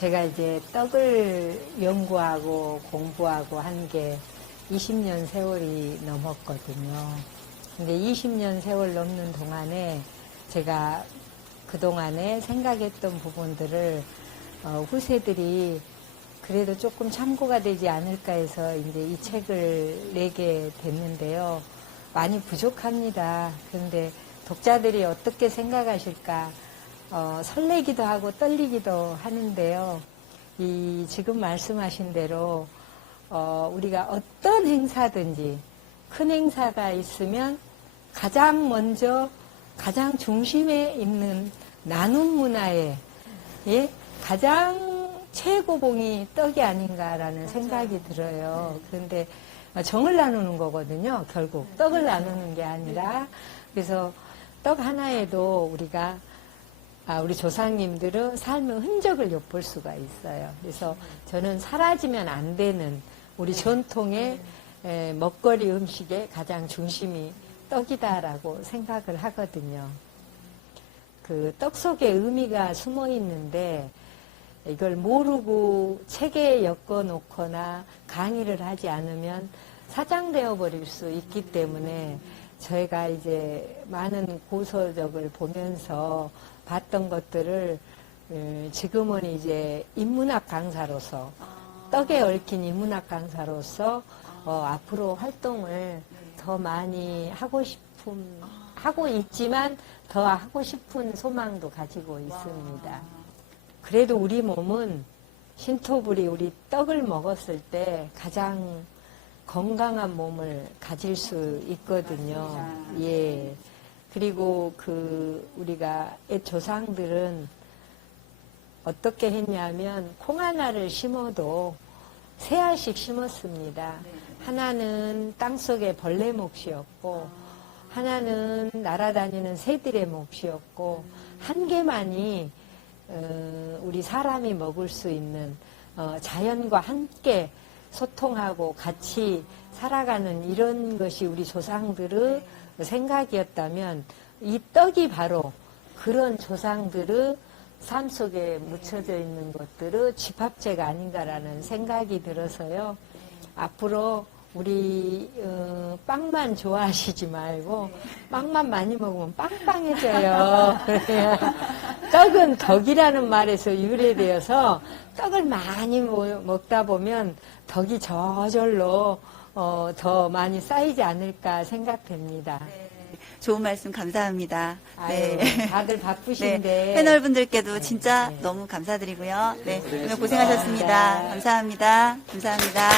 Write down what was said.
제가 이제 떡을 연구하고 공부하고 한 게 20년 세월이 넘었거든요. 근데 20년 세월 넘는 동안에 제가 그동안에 생각했던 부분들을 어, 후세들이 그래도 조금 참고가 되지 않을까 해서 이제 이 책을 내게 됐는데요. 많이 부족합니다. 그런데 독자들이 어떻게 생각하실까 어, 설레기도 하고 떨리기도 하는데요. 이 지금 말씀하신 대로 어, 우리가 어떤 행사든지 큰 행사가 있으면 가장 먼저 가장 중심에 있는 나눔 문화의 예? 가장 최고봉이 떡이 아닌가라는 생각이 들어요. 그런데 정을 나누는 거거든요. 결국 떡을 나누는 게 아니라 그래서 떡 하나에도 우리가 아, 우리 조상님들은 삶의 흔적을 엿볼 수가 있어요. 그래서 저는 사라지면 안 되는 우리 전통의 에, 먹거리 음식의 가장 중심이 떡이다라고 생각을 하거든요. 그 떡 속에 의미가 숨어 있는데 이걸 모르고 책에 엮어 놓거나 강의를 하지 않으면 사장되어 버릴 수 있기 때문에 저희가 이제 많은 고서적을 보면서 봤던 것들을 음, 지금은 이제 인문학 강사로서 떡에 얽힌 인문학 강사로서 어, 앞으로 활동을 더 많이 하고 싶음 하고 있지만 더 하고 싶은 소망도 가지고 있습니다. 그래도 우리 몸은 신토불이 우리 떡을 먹었을 때 가장 건강한 몸을 가질 수 있거든요. 예. 그리고 그 우리가 옛 조상들은 어떻게 했냐면 콩 하나를 심어도 세 알씩 심었습니다. 하나는 땅 속에 벌레 몫이었고 하나는 날아다니는 새들의 몫이었고 한 개만이 어, 우리 사람이 먹을 수 있는 어, 자연과 함께 소통하고 같이 살아가는 이런 것이 우리 조상들의 생각이었다면 이 떡이 바로 그런 조상들의 삶 속에 묻혀져 있는 것들의 집합체가 아닌가라는 생각이 들어서요. 앞으로 우리 어, 빵만 좋아하시지 말고 빵만 많이 먹으면 빵빵해져요. 떡은 덕이라는 말에서 유래되어서 떡을 많이 모- 먹다 보면 덕이 저절로 어, 더 많이 쌓이지 않을까 생각됩니다. 좋은 말씀 감사합니다. 아유, 다들 바쁘신데 네, 패널분들께도 진짜 네. 너무 감사드리고요. 네, 오늘 고생하셨습니다. 감사합니다. 감사합니다.